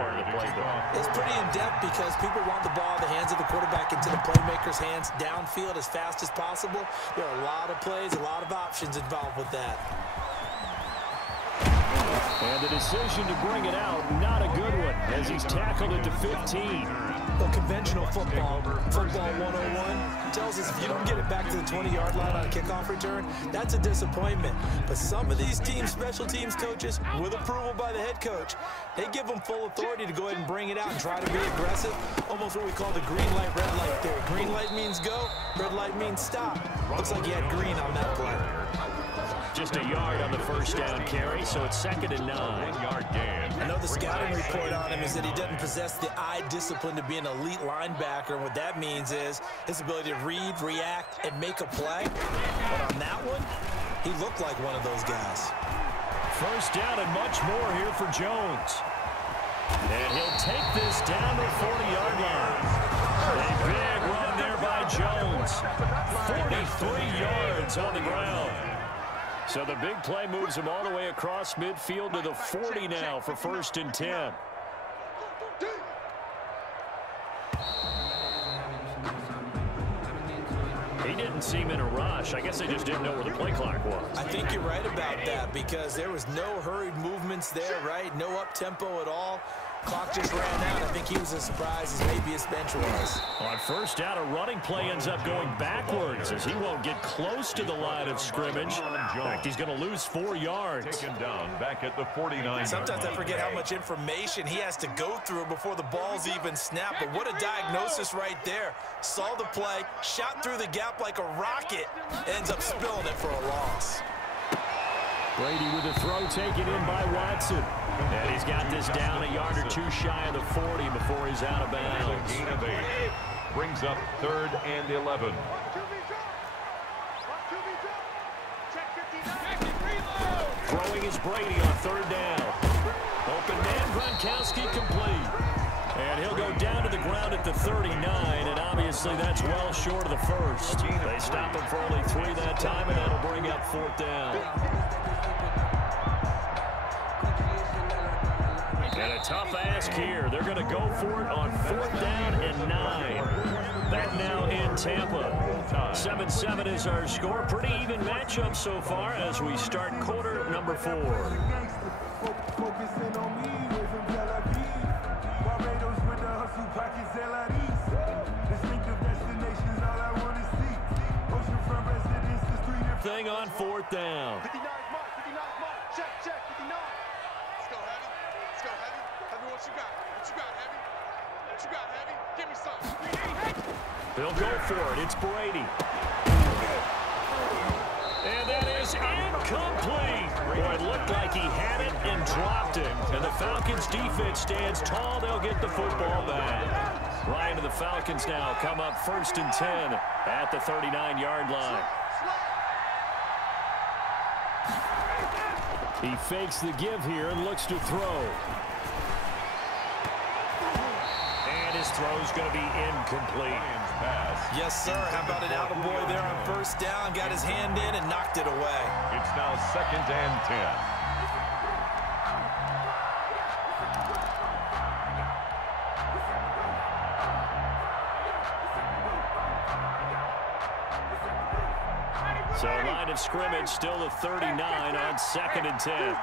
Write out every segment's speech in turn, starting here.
part of the playbook. It's pretty in-depth because people want the ball in the hands of the quarterback into the playmaker's hands downfield as fast as possible. There are a lot of plays, a lot of options involved with that. And the decision to bring it out, not a good one, as he's tackled it to 15. Well, conventional football 101, tells us if you don't get it back to the 20-yard line on a kickoff return, that's a disappointment. But some of these teams, special teams coaches, with approval by the head coach, they give them full authority to go ahead and bring it out and try to be aggressive, almost what we call the green light, red light theory. Green light means go, red light means stop. Looks like he had green on that play. Just a yard on the first down carry, so it's 2nd and 9. 1-yard gain. I know the scouting report on him is that he doesn't possess the eye discipline to be an elite linebacker, and what that means is his ability to read, react, and make a play. But on that one, he looked like one of those guys. First down and much more here for Jones. And he'll take this down to the 40-yard line. A big run there by Jones. 43 yards on the ground. So the big play moves him all the way across midfield to the 40 now for 1st and 10. He didn't seem in a rush. I guess they just didn't know where the play clock was. I think you're right about that because there was no hurried movements there, right? No up-tempo at all. Clock just ran out. I think he was as surprised as maybe his bench was. On first down, a running play ends up going backwards as he won't get close to the line of scrimmage. In fact, he's going to lose 4 yards. Taken down back at the 49. Sometimes I forget how much information he has to go through before the ball's even snapped. But what a diagnosis right there. Saw the play, shot through the gap like a rocket, ends up spilling it for a loss. Brady with a throw taken in by Watson. And he's got this down a yard or two shy of the 40 before he's out of bounds. Gain of 8. Brings up 3rd and 11. Throwing is Brady on 3rd down. Open man, Gronkowski complete. And he'll go down to the ground at the 39, and obviously that's well short of the first. They stop him for only 3 that time, and that'll bring up 4th down. And a tough ask here. They're going to go for it on 4th down and 9. Back now in Tampa. 7-7 is our score. Pretty even matchup so far as we start quarter number 4. Thing on 4th down. 59 mark, 59 mark. Check, 59. Let's go, Heavy. Let's go, Heavy. Heavy, what you got? What you got, Heavy? What you got, Heavy? Give me something. They'll go for it. It's Brady. And that is incomplete. Boy, it looked like he had it and dropped it. And the Falcons defense stands tall. They'll get the football back. Ryan and the Falcons now come up 1st and 10 at the 39-yard line. He fakes the give here and looks to throw. And his throw's going to be incomplete. Yes, sir. How about an attaboy there on 1st down? Got his hand in and knocked it away. It's now 2nd and 10. So line of scrimmage still the 39 on 2nd and 10.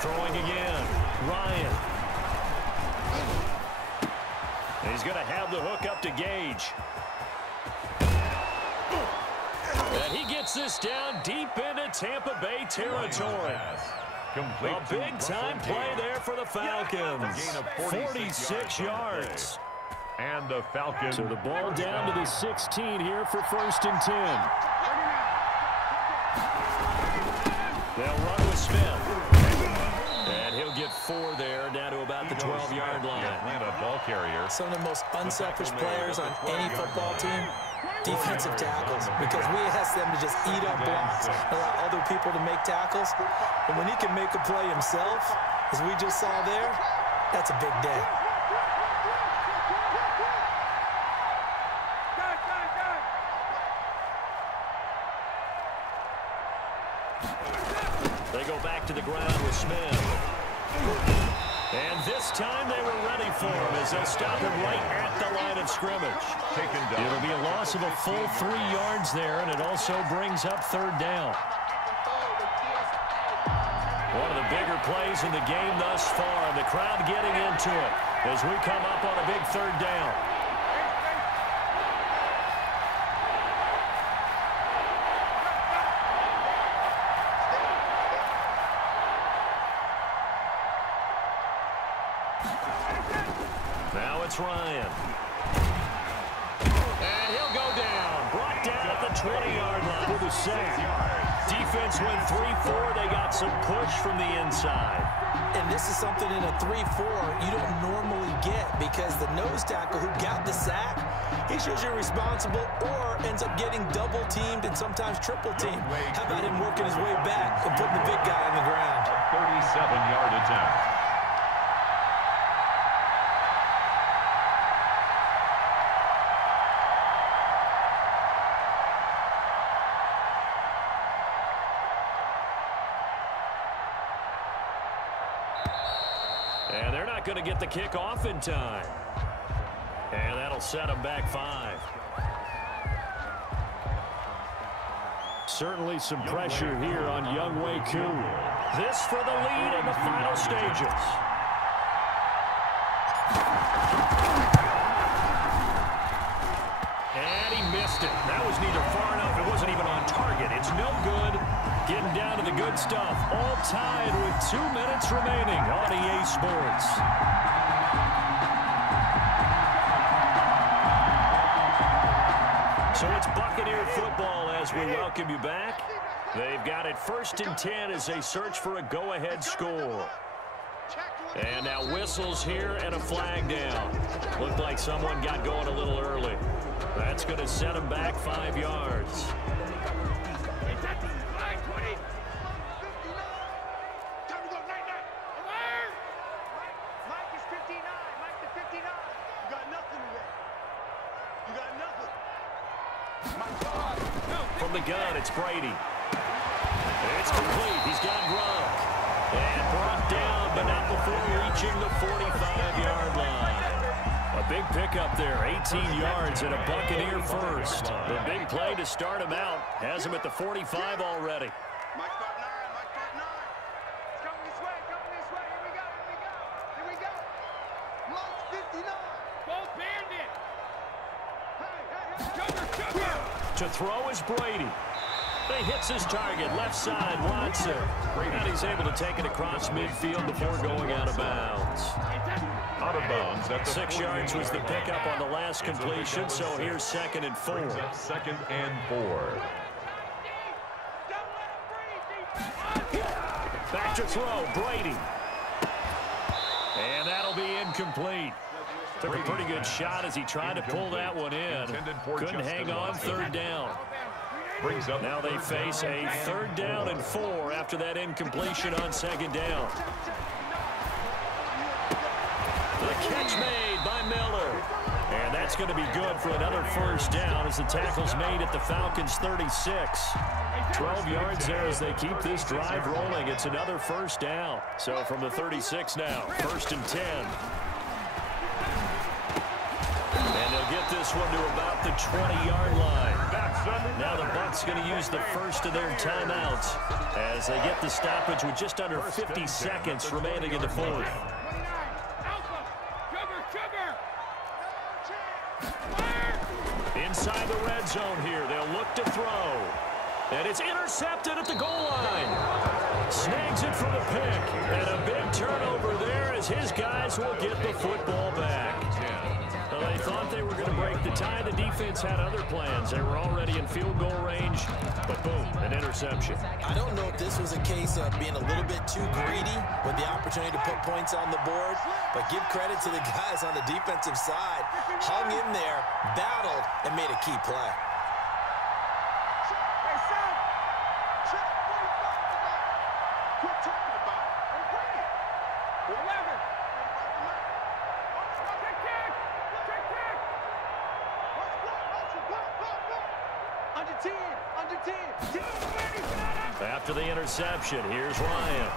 Throwing again. Ryan. And he's going to have the hook up to Gage. And he gets this down deep into Tampa Bay territory. A big-time play there for the Falcons. 46 yards. And the Falcons. So the ball down to the 16 here for 1st and 10. They'll run with Smith. And he'll get 4 there, down to about the 12-yard line. Atlanta ball carrier. Some of the most unselfish players on any football team. defensive tackles, because we ask them to just eat up blocks, allow other people to make tackles. And when he can make a play himself, as we just saw there, that's a big day. They go back to the ground with Smith. And this time they were ready for him as they'll stop him right at the line of scrimmage. It'll be a loss of a full 3 yards there, and it also brings up third down. One of the bigger plays in the game thus far. The crowd getting into it as we come up on a big third down. Now it's Ryan. And he'll go down. Brought down at the 20-yard line with a sack. Defense went 3-4. They got some push from the inside. And this is something in a 3-4 you don't normally get, because the nose tackle who got the sack, he's usually responsible or ends up getting double teamed and sometimes triple teamed. How about him working his way back and putting the big guy on the ground? A 37-yard attempt. And they're not going to get the kick off in time. And that'll set them back 5. Certainly some pressure here on Younghoe Koo. This for the lead in the final stages. And he missed it. That was neither far enough. It wasn't even on target. It's no good. Getting down to the good stuff. All tied with 2 minutes remaining on EA Sports. So it's Buccaneer football as we welcome you back. They've got it 1st and 10 as they search for a go-ahead score. And now whistles here and a flag down. Looked like someone got going a little early. That's going to set them back 5 yards. From the gun, it's Brady. It's complete. He's got Gronk. And brought down, but not before reaching the 45-yard line. A big pickup there, 18 yards and a Buccaneer first. The big play to start him out has him at the 45 already. Mike start 9, Mike start 9. It's coming this way, Here we go, here we go. Mike's 59. Both bandit. Hey. To throw is Brady. He hits his target, left side, Watson. And he's able to take it across midfield before going out of bounds. Out of bounds at the 6 yards was the pickup on the last completion, so here's 2nd and 4. Brings up 2nd and 4. Back to throw, Brady. And that'll be incomplete. Took a pretty good shot as he tried to pull that one in. Couldn't hang on 3rd down. Now they face a 3rd down and 4 after that incompletion on 2nd down. The catch made by Miller. And that's going to be good for another 1st down as the tackle's made at the Falcons' 36. 12 yards there as they keep this drive rolling. It's another 1st down. So from the 36 now, 1st and 10. And they'll get this one to about the 20-yard line. Now the Bucs going to use the first of their timeouts as they get the stoppage with just under 50 seconds remaining in the 4th. Inside the red zone here, they'll look to throw. And it's intercepted at the goal line. Snags it for the pick. And a big turnover there as his guys will get the football back. Well, they thought they were going to break the tie. The defense had other plans. They were already in field goal range, but boom, an interception. I don't know if this was a case of being a little bit too greedy with the opportunity to put points on the board, but give credit to the guys on the defensive side. Hung in there, battled, and made a key play. After the interception, here's Ryan.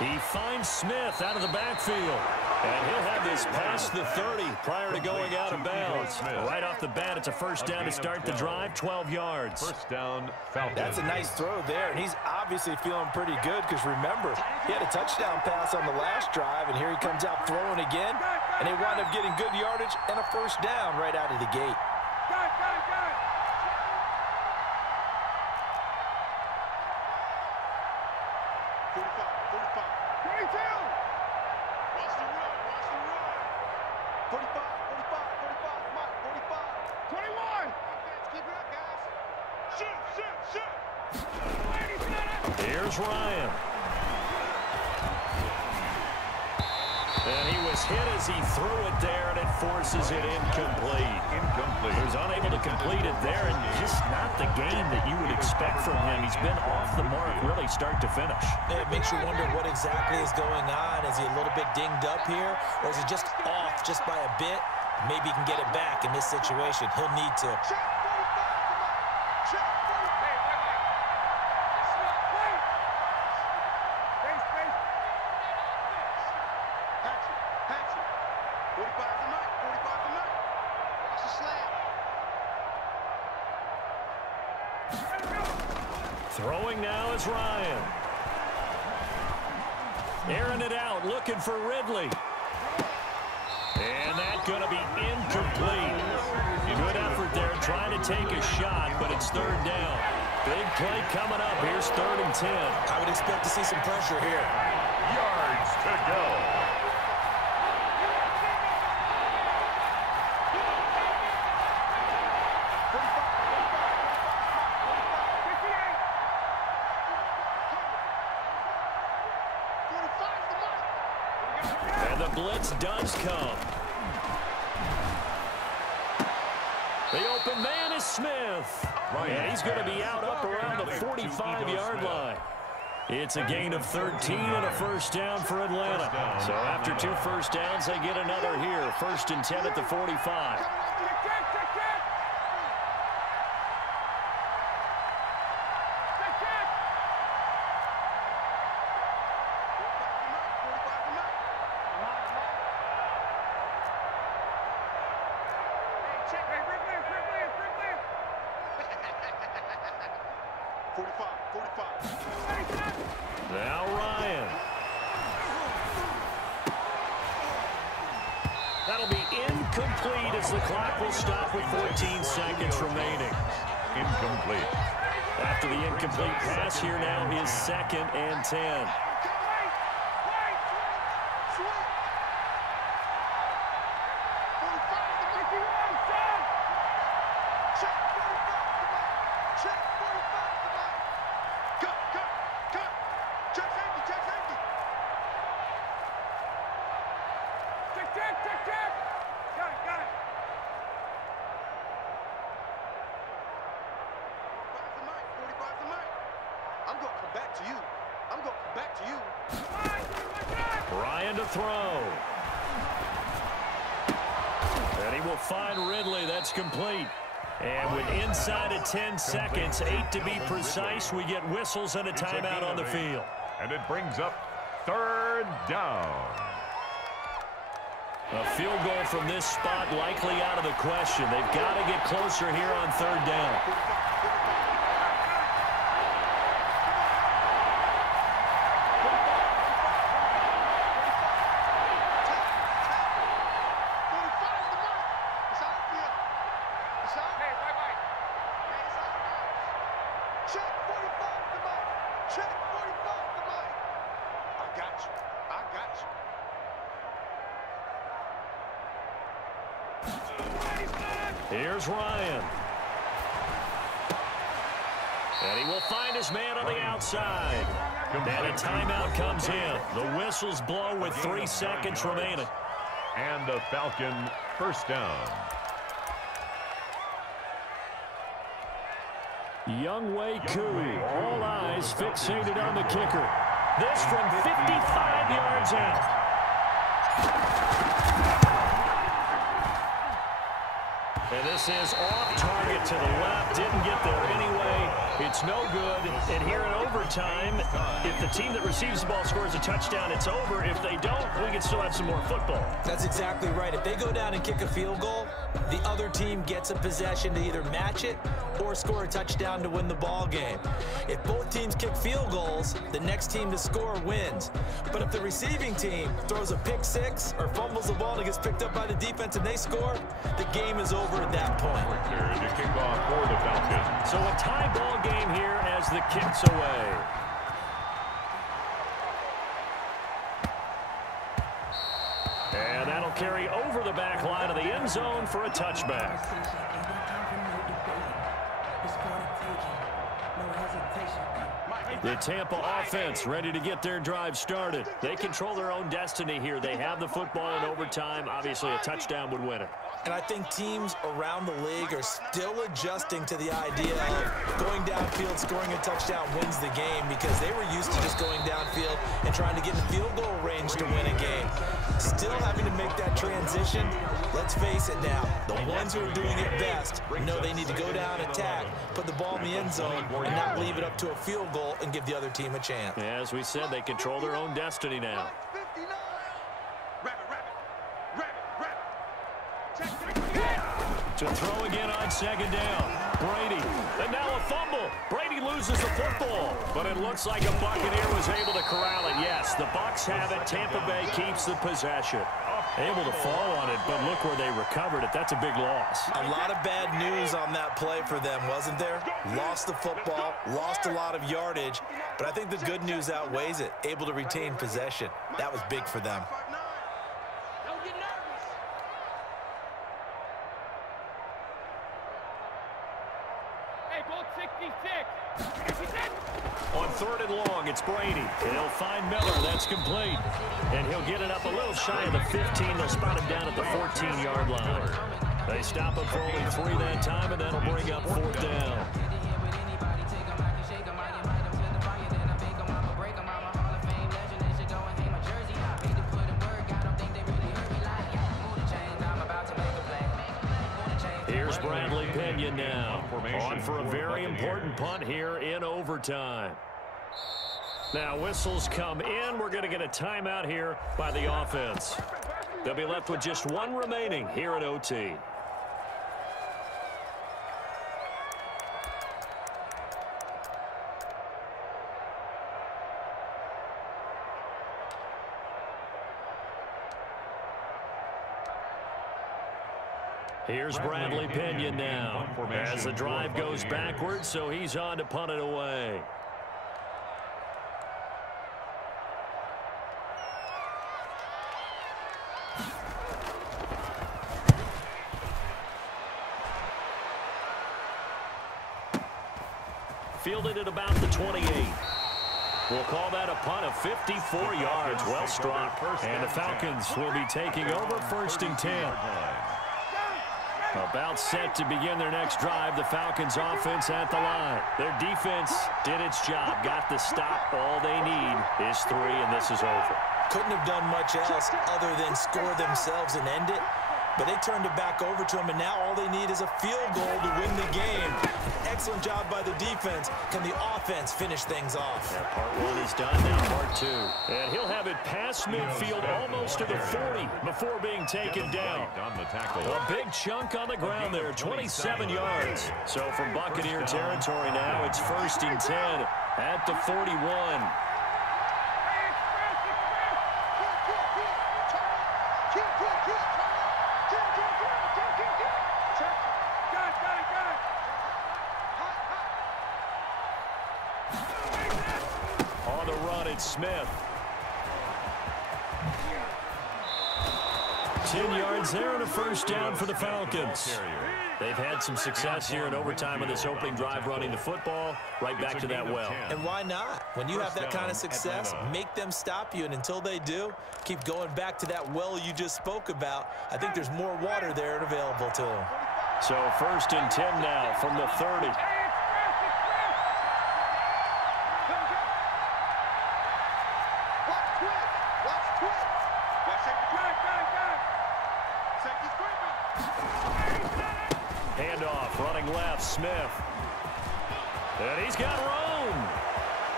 He finds Smith out of the backfield. And he'll have this past the 30 prior to going out of bounds. Right off the bat, it's a first down to start the drive, 12 yards. First down, Falcons. That's a nice throw there, and he's obviously feeling pretty good because, remember, he had a touchdown pass on the last drive, and here he comes out throwing again, and they wind up getting good yardage and a first down right out of the gate. Here's Ryan. And he was hit as he threw it there, and it forces it incomplete. He was unable to complete it there, and just not the game that you would expect from him. He's been off the mark really start to finish. It makes you wonder what exactly is going on. Is he a little bit dinged up here, or is he just off just by a bit? Maybe he can get it back in this situation. He'll need to. Throwing now is Ryan. Airing it out, looking for Ridley. And that's going to be incomplete. Good effort there, trying to take a shot, but it's third down. Big play coming up. Here's 3rd and 10. I would expect to see some pressure here. Yards to go. And the blitz does come. The open man is Smith. And he's going to be out up around the 45-yard line. It's a gain of 13 and a first down for Atlanta. So after 2 first downs, they get another here. 1st and 10 at the 45. Now Ryan. That'll be incomplete as the clock will stop with 14 seconds remaining. Incomplete. After the incomplete pass, here now is 2nd and 10. Ryan to throw. And he will find Ridley. That's complete. And with inside of 10 seconds, 8 to be precise, we get whistles and a timeout on the field. And it brings up 3rd down. A field goal from this spot likely out of the question. They've got to get closer here on 3rd down. Here's Ryan. And he will find his man on the outside. And a timeout comes in. The whistles blow with 3 seconds remaining. And the Falcon first down. Younghoe Koo, all eyes fixated on the kicker. This from 55 yards goes out. And this is off target to the left. Didn't get there anyway. It's no good. And here in overtime, if the team that receives the ball scores a touchdown, it's over. If they don't, we can still have some more football. That's exactly right. If they go down and kick a field goal, the other team gets a possession to either match it or score a touchdown to win the ball game. If both teams kick field goals, the next team to score wins. But if the receiving team throws a pick six or fumbles the ball and it gets picked up by the defense and they score, the game is over at that point. To kick off for the Falcons. So a tie ball game here as the kick's away. And that'll carry over the back line of the end zone for a touchback. The Tampa offense ready to get their drive started. They control their own destiny here. They have the football in overtime. Obviously, a touchdown would win it. And I think teams around the league are still adjusting to the idea of going downfield, scoring a touchdown wins the game, because they were used to just going downfield and trying to get in field goal range to win a game. Still having to make that transition. Let's face it now, the ones who are doing it best know they need to go down, attack, put the ball in the end zone, and not leave it up to a field goal and give the other team a chance. As we said, they control their own destiny now. To throw again on second down. Brady. And now a fumble. Brady loses the football. But it looks like a Buccaneer was able to corral it. Yes, the Bucs have it. Tampa Bay keeps the possession. Able to fall on it, but look where they recovered it. That's a big loss. A lot of bad news on that play for them, wasn't there? Lost the football, lost a lot of yardage, but I think the good news outweighs it. Able to retain possession. That was big for them. On third and long, it's Brady. And he'll find Miller. That's complete. And he'll get it up a little shy of the 15. They'll spot him down at the 14-yard line. They stop him for only 3 that time, and that'll bring up fourth down. Here's Bradley Pinion now, on for a very important punt here in overtime. Now whistles come in. We're going to get a timeout here by the offense. They'll be left with just one remaining here at OT. Here's Bradley Pinion now as the drive goes backwards, so he's on to punt it away. Fielded at about the 28. We'll call that a punt of 54 yards. Well struck. And the Falcons will be taking over 1st and 10. About set to begin their next drive. The Falcons offense at the line. Their defense did its job. Got the stop. All they need is 3, and this is over. Couldn't have done much else other than score themselves and end it. But they turned it back over to them, and now all they need is a field goal to win the game. Excellent job by the defense. Can the offense finish things off? Yeah, part 1 is done, now part 2. And he'll have it past midfield almost to the 40 before being taken down. A big chunk on the ground there, 27 yards. So from Buccaneer territory now, it's 1st and 10 at the 41. On the run, it's Smith. 10 yards there and a 1st down for the Falcons. They've had some success here in overtime on this opening drive running the football right back to that well. And why not? When you have that kind of success, make them stop you. And until they do, keep going back to that well you just spoke about. I think there's more water there and available to them. So 1st and 10 now from the 30. handoff. Running left, Smith. And he's got room.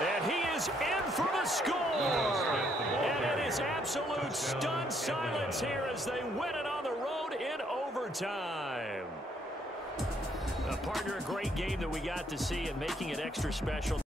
And he is in for the score. And it is absolute stunned silence here as they win it on the road in overtime. Partner, a great game that we got to see and making it extra special.